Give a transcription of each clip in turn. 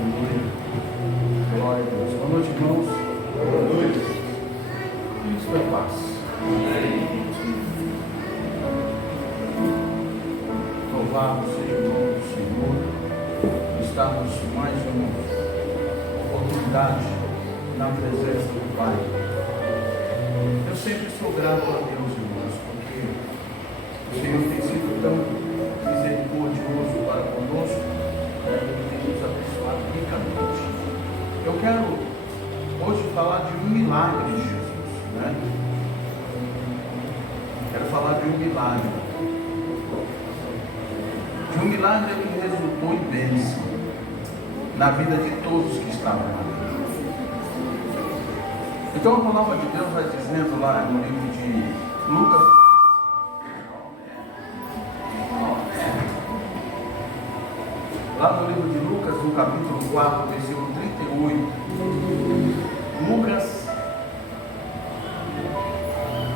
Aleluia. Glória a Deus. Boa noite, irmãos. Boa noite. Isso é paz. Louvado seja o nome do Senhor. Estamos mais uma oportunidade na presença do Pai. Eu sempre sou grato a Deus, irmãos, porque o Senhor tem sido tão misericordioso para conosco, e tem nos abençoado ricamente. Eu quero hoje falar de um milagre de Jesus, né? Quero falar de um milagre. De um milagre que resultou em bênção na vida de todos que estavam ali. Então a palavra de Deus vai dizendo lá no livro de Lucas, lá no livro de Lucas, no capítulo 4, versículo 38, Lucas,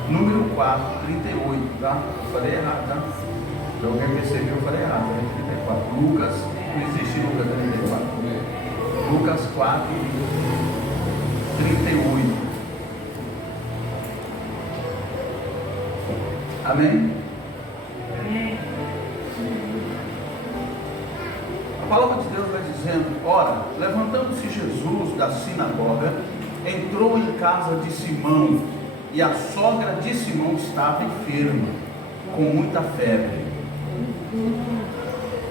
número 4, 38, tá? Eu falei errado, tá? Se alguém percebeu, eu falei errado, é 34. Lucas, não existe Lucas 34. Lucas 4, 38. Amém? Amém. A palavra de Deus vai dizendo: ora, levantando-se Jesus da sinagoga, entrou em casa de Simão, e a sogra de Simão estava enferma, com muita febre.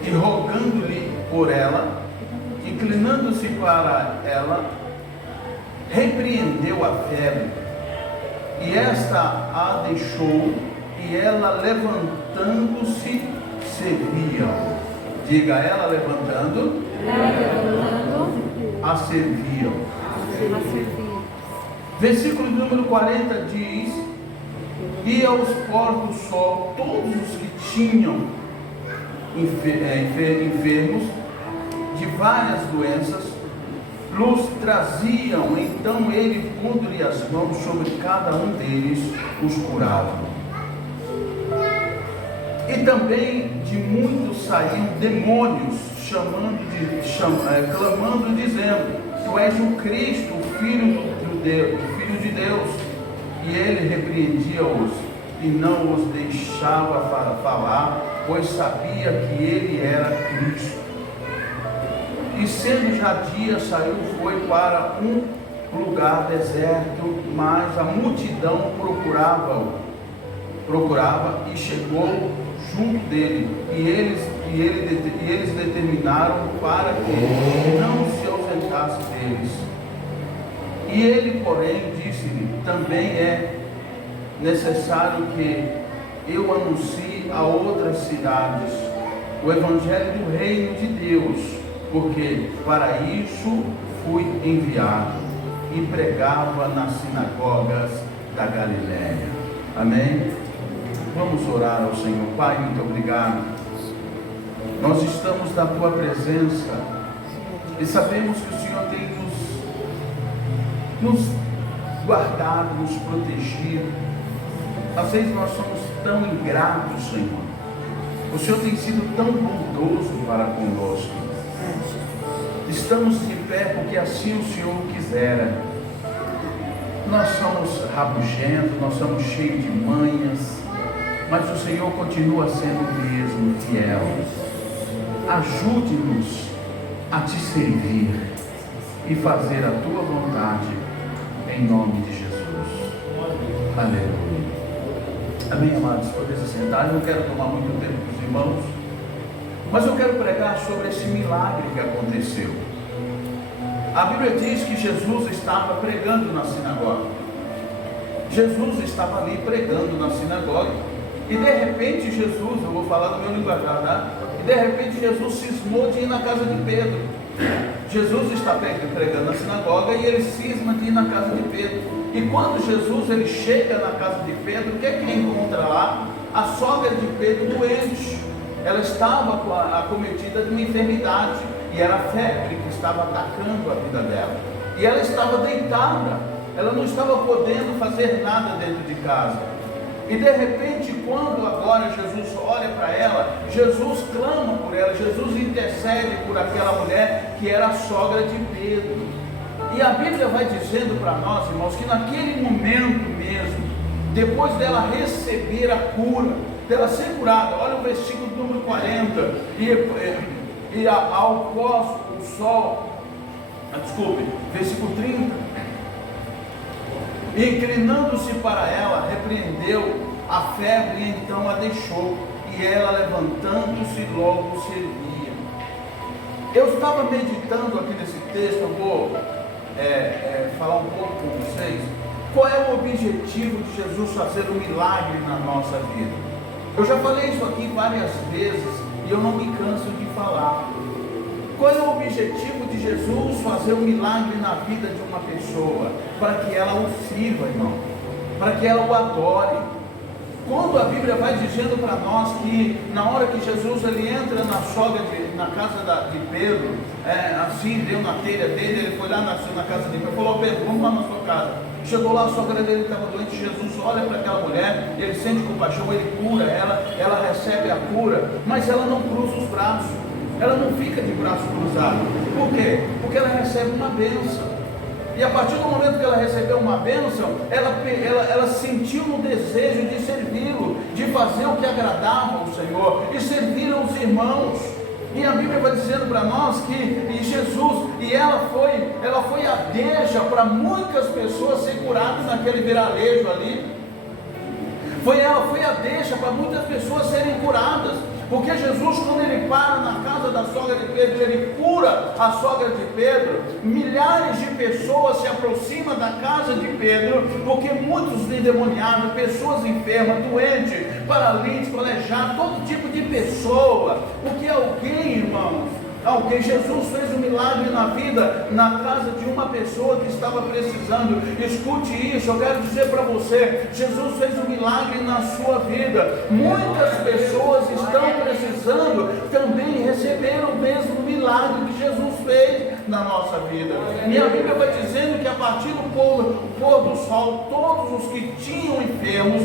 E rogando-lhe por ela, inclinando-se para ela, repreendeu a febre, e esta a deixou, e ela levantando-se, servia-o. Diga, ela levantando, a serviam. Versículo número 40 diz: e aos pôr do sol, todos os que tinham enfermos de várias doenças, lhes traziam. Então ele, pondo-lhe as mãos sobre cada um deles, os curava. E também de muitos saíam demônios, clamando, dizendo: tu és o Cristo, o Filho de Deus. E ele repreendia-os e não os deixava falar, pois sabia que ele era Cristo. E sendo já dia, saiu, foi para um lugar deserto, mas a multidão procurava e chegou junto dele, e eles determinaram para que não se ausentasse deles. E ele, porém, disse-lhe: também é necessário que eu anuncie a outras cidades o evangelho do reino de Deus, porque para isso fui enviado. E pregava nas sinagogas da Galiléia. Amém? Vamos orar ao Senhor. Pai, muito obrigado. Nós estamos na tua presença e sabemos que o Senhor tem nos guardado, nos protegido. Às vezes nós somos tão ingratos, Senhor. O Senhor tem sido tão bondoso para conosco. Estamos de pé porque assim o Senhor quisera. Nós somos rabugentos, nós somos cheios de manhas, mas o Senhor continua sendo o mesmo, fiel. Ajude-nos a te servir e fazer a tua vontade, em nome de Jesus. Aleluia. Amém, amados? Podem se sentar. Eu não quero tomar muito tempo dos irmãos, mas eu quero pregar sobre esse milagre que aconteceu. A Bíblia diz que Jesus estava pregando na sinagoga. Jesus estava ali pregando na sinagoga. E de repente Jesus, eu vou falar do meu linguajar, tá? E de repente Jesus cismou de ir na casa de Pedro. Jesus está pregando na sinagoga e ele cisma de ir na casa de Pedro. E quando Jesus ele chega na casa de Pedro, o que é que ele encontra lá? A sogra de Pedro doente. Ela estava acometida de uma enfermidade, e era a febre que estava atacando a vida dela. E ela estava deitada, ela não estava podendo fazer nada dentro de casa. E de repente, quando agora Jesus olha para ela, Jesus clama por ela, Jesus intercede por aquela mulher que era a sogra de Pedro. E a Bíblia vai dizendo para nós, irmãos, que naquele momento mesmo, depois dela receber a cura, dela ser curada, olha o versículo número 40, e ao pós o sol, versículo 30, inclinando-se para ela, repreendeu a febre e então a deixou, e ela levantando-se logo servia. Eu estava meditando aqui nesse texto, eu vou falar um pouco com vocês, qual é o objetivo de Jesus fazer um milagre na nossa vida. Eu já falei isso aqui várias vezes, e eu não me canso de falar. Qual é o objetivo de Jesus fazer um milagre na vida de uma pessoa? Para que ela o sirva, irmão, para que ela o adore. Quando a Bíblia vai dizendo para nós que na hora que Jesus ele entra na casa de Pedro, assim, deu na telha dele, ele foi lá na casa de Pedro, falou: Pedro, vamos lá na sua casa. Chegou lá, a sogra dele estava doente, Jesus olha para aquela mulher, ele sente compaixão, ele cura ela recebe a cura, mas ela não cruza os braços, ela não fica de braço cruzado. Por quê? Porque ela recebe uma bênção. E a partir do momento que ela recebeu uma bênção, ela sentiu um desejo de servi-lo, de fazer o que agradava ao Senhor, e servir aos irmãos. E a Bíblia vai dizendo para nós que Jesus, ela foi a deixa para muitas pessoas ser curadas naquele vilarejo ali. Ela foi a deixa para muitas pessoas serem curadas. Porque Jesus, quando ele para na casa da sogra de Pedro, ele cura a sogra de Pedro, milhares de pessoas se aproximam da casa de Pedro, porque muitos endemoniados, pessoas enfermas, doentes, paralíticos, aleijados, todo tipo de pessoa, porque alguém, irmãos, Jesus fez um milagre na casa de uma pessoa que estava precisando. Escute isso, eu quero dizer para você, Jesus fez um milagre na sua vida. Muitas pessoas estão precisando também receber o mesmo milagre que Jesus fez na nossa vida. E a Bíblia vai dizendo que a partir do pôr do sol, todos os que tinham enfermos,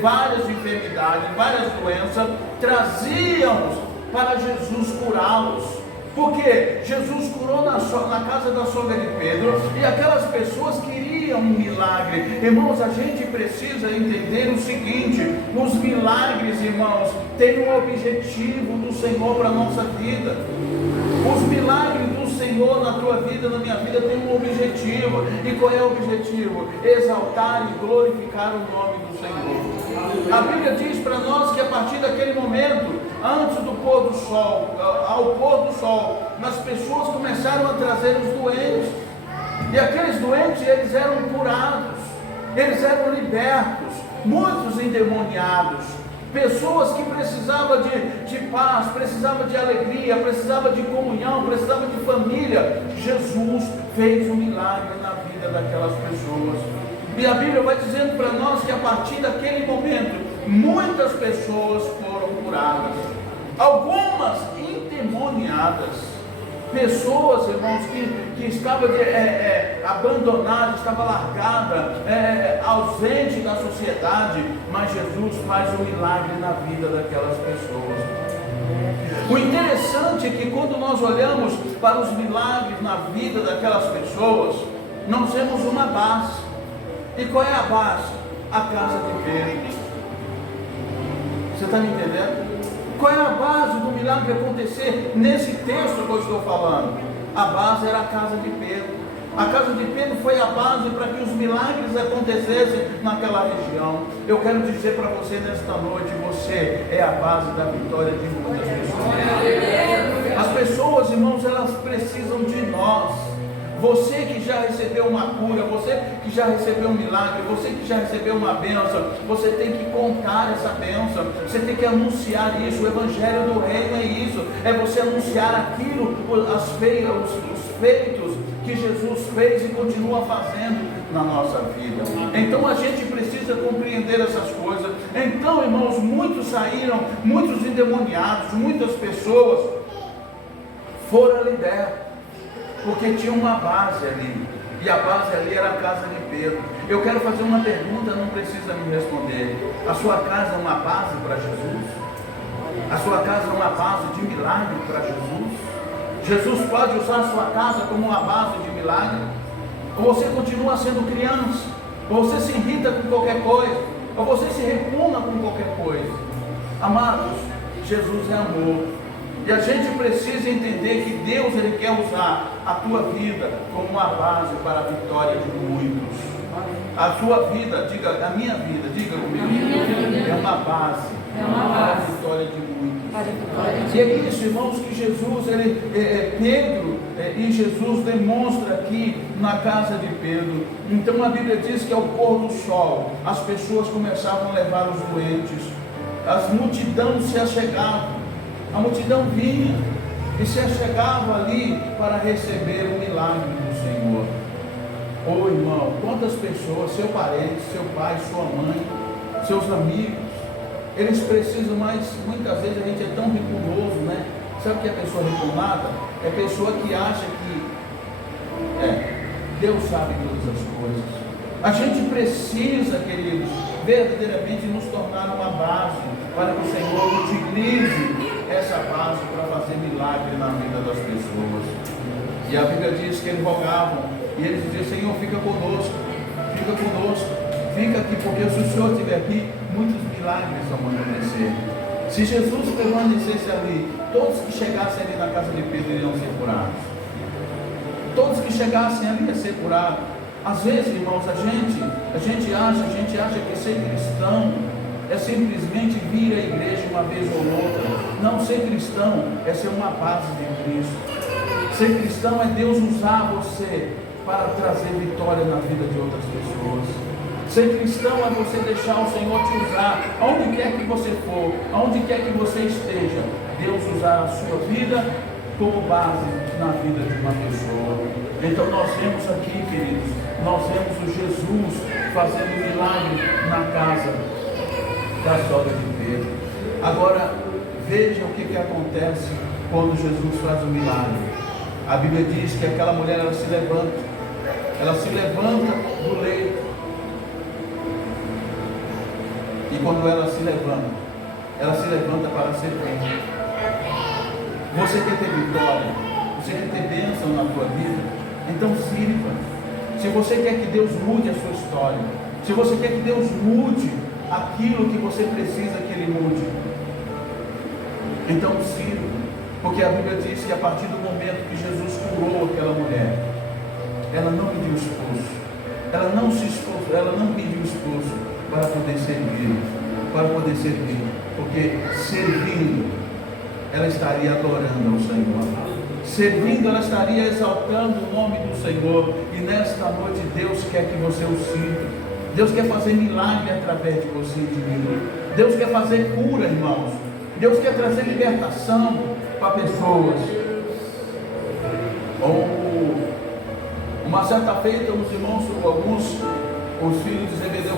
várias enfermidades, várias doenças, traziam para Jesus curá-los. Porque Jesus curou na casa da sogra de Pedro, e aquelas pessoas queriam um milagre. Irmãos, a gente precisa entender o seguinte: os milagres, irmãos, têm um objetivo do Senhor para a nossa vida. Os milagres do Senhor na tua vida, na minha vida, têm um objetivo. E qual é o objetivo? Exaltar e glorificar o nome do Senhor. A Bíblia diz para nós que a partir daquele momento, antes do pôr do sol, ao pôr do sol, as pessoas começaram a trazer os doentes, e aqueles doentes, eles eram curados, eles eram libertos, muitos endemoniados, pessoas que precisavam de paz, precisavam de alegria, precisavam de comunhão, precisavam de família. Jesus fez um milagre na vida daquelas pessoas. E a Bíblia vai dizendo para nós que a partir daquele momento, muitas pessoas foram curadas. Algumas endemoniadas, pessoas, irmãos, que estavam abandonadas, estavam largadas, ausentes da sociedade, mas Jesus faz um milagre na vida daquelas pessoas. O interessante é que quando nós olhamos para os milagres na vida daquelas pessoas, nós temos uma base. E qual é a base? A casa de Pedro. Você está me entendendo? Qual é a base do milagre acontecer nesse texto que eu estou falando? A base era a casa de Pedro. A casa de Pedro foi a base para que os milagres acontecessem naquela região. Eu quero dizer para você nesta noite, você é a base da vitória de muitas pessoas. As pessoas, irmãos, elas precisam de nós. Você que já recebeu uma cura, você que já recebeu um milagre, você que já recebeu uma bênção, você tem que contar essa bênção, você tem que anunciar isso. O evangelho do reino é isso, é você anunciar aquilo, os feitos que Jesus fez e continua fazendo na nossa vida. Então a gente precisa compreender essas coisas. Então, irmãos, muitos saíram, muitos endemoniados, muitas pessoas foram libertas, porque tinha uma base ali. E a base ali era a casa de Pedro. Eu quero fazer uma pergunta, não precisa me responder. A sua casa é uma base para Jesus? A sua casa é uma base de milagre para Jesus? Jesus pode usar a sua casa como uma base de milagre? Ou você continua sendo criança? Ou você se irrita com qualquer coisa? Ou você se repugna com qualquer coisa? Amados, Jesus é amor. E a gente precisa entender que Deus ele quer usar a tua vida como uma base para a vitória de muitos. A sua vida, diga, a minha vida, diga comigo, é uma base para a vitória de muitos. E é isso, irmãos, que Jesus, Pedro e Jesus demonstra aqui na casa de Pedro. Então a Bíblia diz que ao pôr do sol, as pessoas começavam a levar os doentes, as multidões se achegavam. A multidão vinha e se achegava ali para receber o milagre do Senhor. Oh irmão, quantas pessoas, seu parente, seu pai, sua mãe, seus amigos, eles precisam, mas muitas vezes a gente é tão repugnoso, né? Sabe o que é pessoa repulnada? É pessoa que acha que Deus sabe todas as coisas. A gente precisa, queridos, verdadeiramente nos tornar uma base para que o Senhor utilize essa base para fazer milagre na vida das pessoas. E a Bíblia diz que eles rogavam e eles diziam: Senhor, fica conosco, fica aqui, porque se o Senhor estiver aqui, muitos milagres vão acontecer. Se Jesus permanecesse ali, todos que chegassem ali na casa de Pedro iriam ser curados. Todos que chegassem ali iam ser curados. Às vezes, irmãos, a gente acha que ser cristão é simplesmente vir à igreja uma vez ou outra. Não, ser cristão é ser uma base de Cristo. Ser cristão é Deus usar você para trazer vitória na vida de outras pessoas. Ser cristão é você deixar o Senhor te usar, aonde quer que você for, aonde quer que você esteja, Deus usar a sua vida como base na vida de uma pessoa. Então nós vemos aqui, queridos, nós vemos o Jesus fazendo milagre na casa da sogra de Pedro. Agora, veja o que acontece quando Jesus faz o milagre. A Bíblia diz que aquela mulher, ela se levanta do leito, e quando ela se levanta para servir. Você quer ter vitória? Você quer ter bênção na tua vida? Então sirva. Se você quer que Deus mude a sua história, se você quer que Deus mude aquilo que você precisa que Ele mude, então sirva. Porque a Bíblia diz que a partir do momento que Jesus curou aquela mulher, ela não pediu esforço, ela não se esforçou, ela não pediu esforço para poder servir, porque servindo, ela estaria adorando ao Senhor. Servindo, ela estaria exaltando o nome do Senhor. E nesta noite Deus quer que você o sirva. Deus quer fazer milagre através de você e de mim. Deus quer fazer cura, irmãos. Deus quer trazer libertação para pessoas. Uma certa feita, os irmãos, os filhos de Zebedeu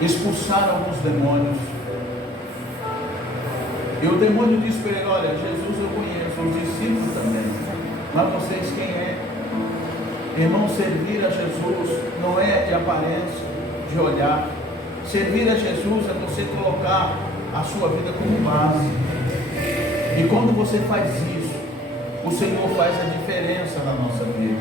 expulsaram alguns demônios. E o demônio disse para ele: olha, Jesus eu conheço, os discípulos também, mas vocês quem é? Irmão, servir a Jesus não é de aparência, de olhar. Servir a Jesus é você colocar a sua vida como base. E quando você faz isso, o Senhor faz a diferença na nossa vida.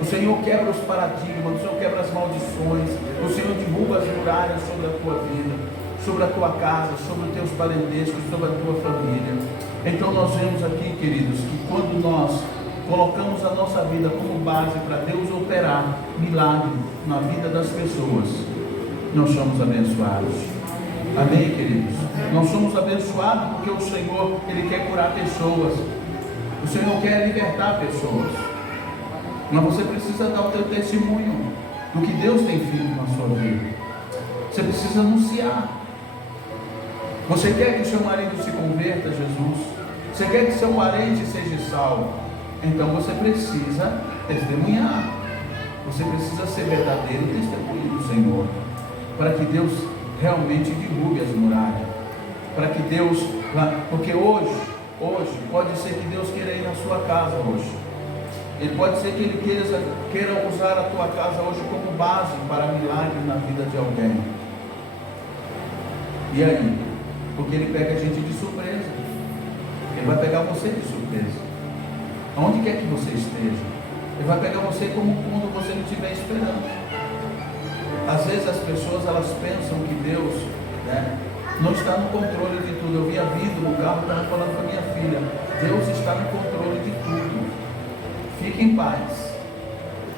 O Senhor quebra os paradigmas, o Senhor quebra as maldições, o Senhor derruba as muralhas sobre a tua vida, sobre a tua casa, sobre os teus parentescos, sobre a tua família. Então nós vemos aqui, queridos, que quando nós colocamos a nossa vida como base para Deus operar milagre na vida das pessoas, nós somos abençoados. Amém, queridos? Nós somos abençoados porque o Senhor, Ele quer curar pessoas. O Senhor quer libertar pessoas. Mas você precisa dar o teu testemunho do que Deus tem feito na sua vida. Você precisa anunciar. Você quer que seu marido se converta a Jesus? Você quer que seu parente seja salvo? Então você precisa testemunhar. Você precisa ser verdadeiro testemunho do Senhor, para que Deus realmente derrube as muralhas. Para que Deus, porque hoje pode ser que Deus queira ir na sua casa hoje. Ele pode ser que ele queira usar a tua casa hoje como base para milagre na vida de alguém. E aí? Porque ele pega a gente de surpresa. Ele vai pegar você de surpresa. Aonde quer que você esteja, ele vai pegar você como quando você não estiver esperando. Às vezes as pessoas elas pensam que Deus, né, não está no controle de tudo. Eu vinha vindo no carro, estava falando com a minha filha, Deus está no controle de tudo. Fique em paz.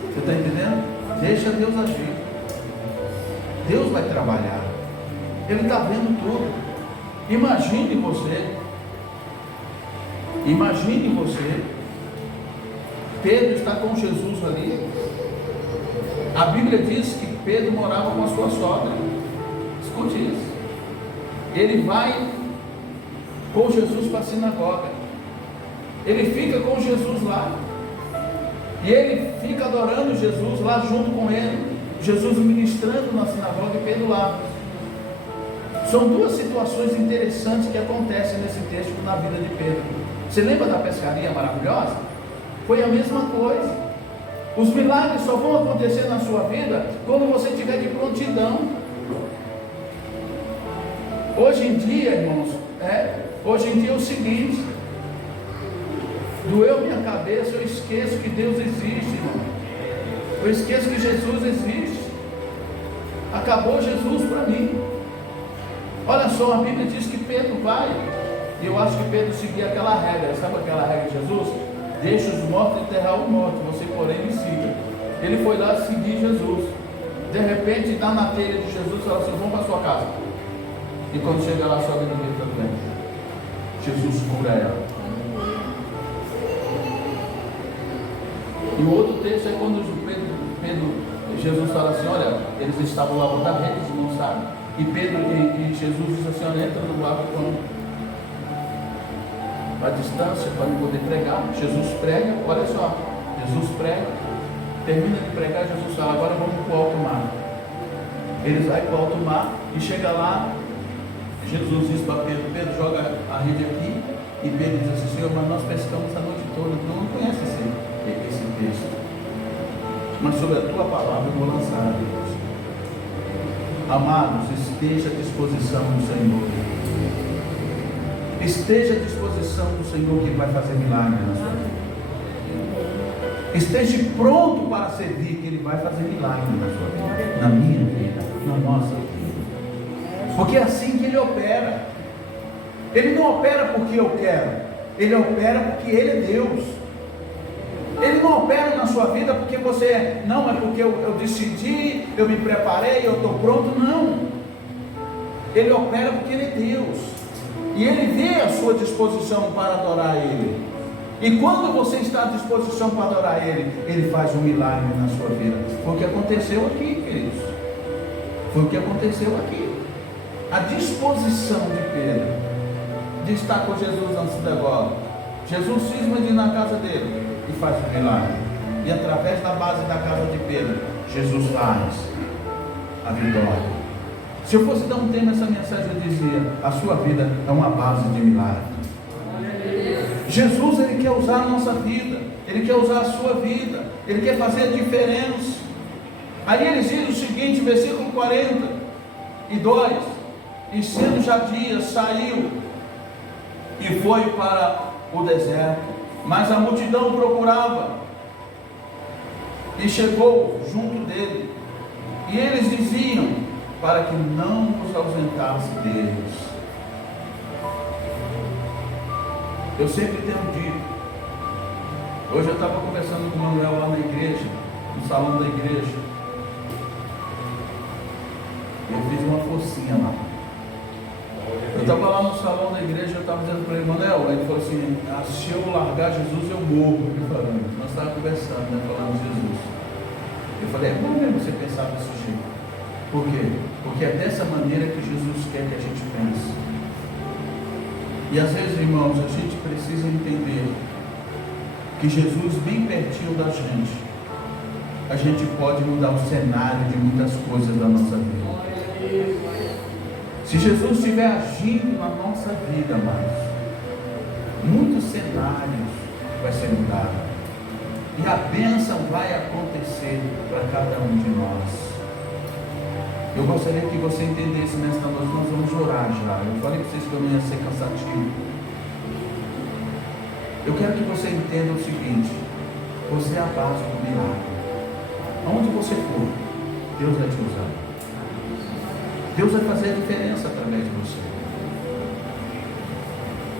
Você está entendendo? Deixa Deus agir. Deus vai trabalhar. Ele está vendo tudo. Imagine você, Pedro está com Jesus ali. A Bíblia diz que Pedro morava com a sua sogra. Escute isso. Ele vai com Jesus para a sinagoga. Ele fica com Jesus lá. E ele fica adorando Jesus lá junto com ele. Jesus ministrando na sinagoga e Pedro lá. São duas situações interessantes que acontecem nesse texto na vida de Pedro. Você lembra da pescaria maravilhosa? Foi a mesma coisa. Os milagres só vão acontecer na sua vida quando você estiver de prontidão. Hoje em dia, irmãos, hoje em dia é o seguinte: doeu minha cabeça, eu esqueço que Deus existe, irmão. Eu esqueço que Jesus existe. Acabou Jesus para mim. Olha só, a Bíblia diz que Pedro vai, e eu acho que Pedro seguia aquela regra. Sabe aquela regra de Jesus? Deixa os mortos enterrar o morto, você porém me siga. Ele foi lá seguir Jesus. De repente está na telha de Jesus e fala assim: vamos para a sua casa. E quando chega lá, sobe no meio também. Jesus cura ela. E o outro texto é quando Jesus fala assim: olha, eles estavam lavando a rede, eles não sabem. E Jesus diz assim: olha, entra no barco a distância para não poder pregar. Jesus prega, olha só, Jesus prega, termina de pregar, Jesus fala: agora vamos para o alto mar. Eles vão para o alto mar e chega lá, Jesus diz para Pedro: Pedro, joga a rede aqui. E Pedro diz assim: Senhor, mas nós pescamos a noite toda. Tu não conhece esse texto, mas sobre a tua palavra eu vou lançar a Deus. Amados, esteja à disposição do Senhor. Esteja à disposição do Senhor, que Ele vai fazer milagre na sua vida. Esteja pronto para servir, que Ele vai fazer milagre na sua vida, na minha vida, na nossa vida. Porque é assim que Ele opera. Ele não opera porque eu quero, Ele opera porque Ele é Deus. Ele não opera na sua vida porque você, não, é porque eu decidi, eu me preparei, eu estou pronto. Não. Ele opera porque Ele é Deus. E Ele vê a sua disposição para adorar Ele. E quando você está à disposição para adorar Ele, Ele faz um milagre na sua vida. Foi o que aconteceu aqui, queridos. Foi o que aconteceu aqui. A disposição de Pedro de estar com Jesus na sinagoga. Jesus cisma de ir na casa dele e faz o milagre. E através da base da casa de Pedro, Jesus faz a vitória. Se eu fosse dar um tema a essa mensagem, eu dizia: a sua vida é uma base de milagre. Jesus, Ele quer usar a nossa vida, Ele quer usar a sua vida, Ele quer fazer a diferença. Aí ele diz o seguinte, versículo 42: e sendo já dia, saiu e foi para o deserto, mas a multidão procurava, e chegou junto dele, e eles diziam: para que não vos ausentasse deles. Eu sempre tenho dito, hoje eu estava conversando com o Manuel lá na igreja, no salão da igreja, eu fiz uma forcinha lá. Eu estava lá no salão da igreja, eu estava dizendo para ele: Manuel, ele falou assim: se eu largar Jesus eu morro. Eu falei: nós estávamos conversando, né, falando de Jesus. Eu falei: é bom mesmo você pensar desse jeito. Por quê? Porque é dessa maneira que Jesus quer que a gente pense. E às vezes, irmãos, a gente precisa entender que Jesus, bem pertinho da gente, a gente pode mudar o cenário de muitas coisas da nossa vida. Se Jesus estiver agindo na nossa vida, amados, muitos cenários vai ser mudado. E a bênção vai acontecer para cada um de nós. Eu gostaria que você entendesse nesta noite, nós vamos orar já. Eu falei para vocês que eu não ia ser cansativo. Eu quero que você entenda o seguinte: você é a base do milagre. Aonde você for, Deus vai te usar. Deus vai fazer a diferença através de você.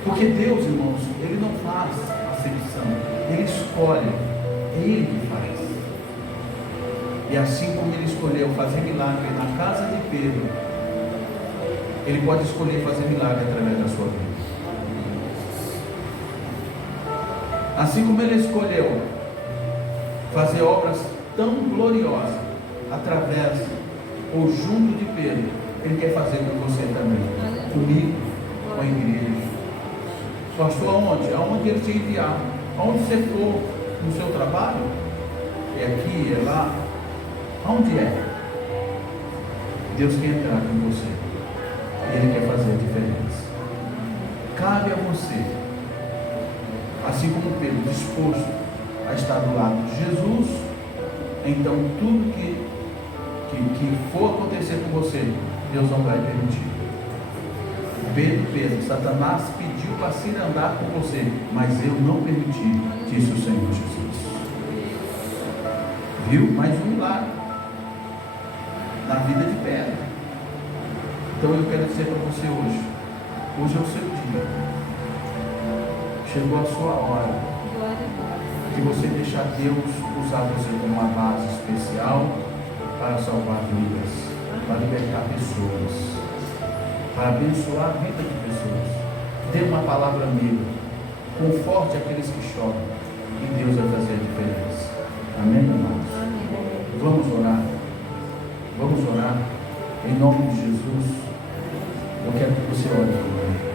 Porque Deus, irmãos, Ele não faz acepção, Ele escolhe, é Ele que faz. E assim como Ele escolheu fazer milagre na casa de Pedro, Ele pode escolher fazer milagre através da sua vida. Assim como Ele escolheu fazer obras tão gloriosas através ou junto de Pedro, Ele quer fazer com você também, comigo, com a igreja. Pastor, aonde? Aonde Ele te enviar. Aonde você for no seu trabalho, é aqui, é lá. Aonde é? Deus quer entrar com você. Ele quer fazer a diferença. Cabe a você, assim como Pedro, disposto a estar do lado de Jesus. Então tudo que for acontecer com você, Deus não vai permitir. Pedro, Satanás pediu para se andar com você, mas eu não permiti, disse o Senhor Jesus. Viu? Mais um milagre na vida de Pedro. Então eu quero dizer para você hoje é o seu dia. Chegou a sua hora de você deixar Deus usar você como uma base especial para salvar vidas, para libertar pessoas, para abençoar a vida de pessoas. Dê uma palavra amiga, conforte aqueles que choram, e Deus vai fazer a diferença. Amém, irmãos? Vamos orar. Vamos orar. Em nome de Jesus, eu quero que você ore comigo.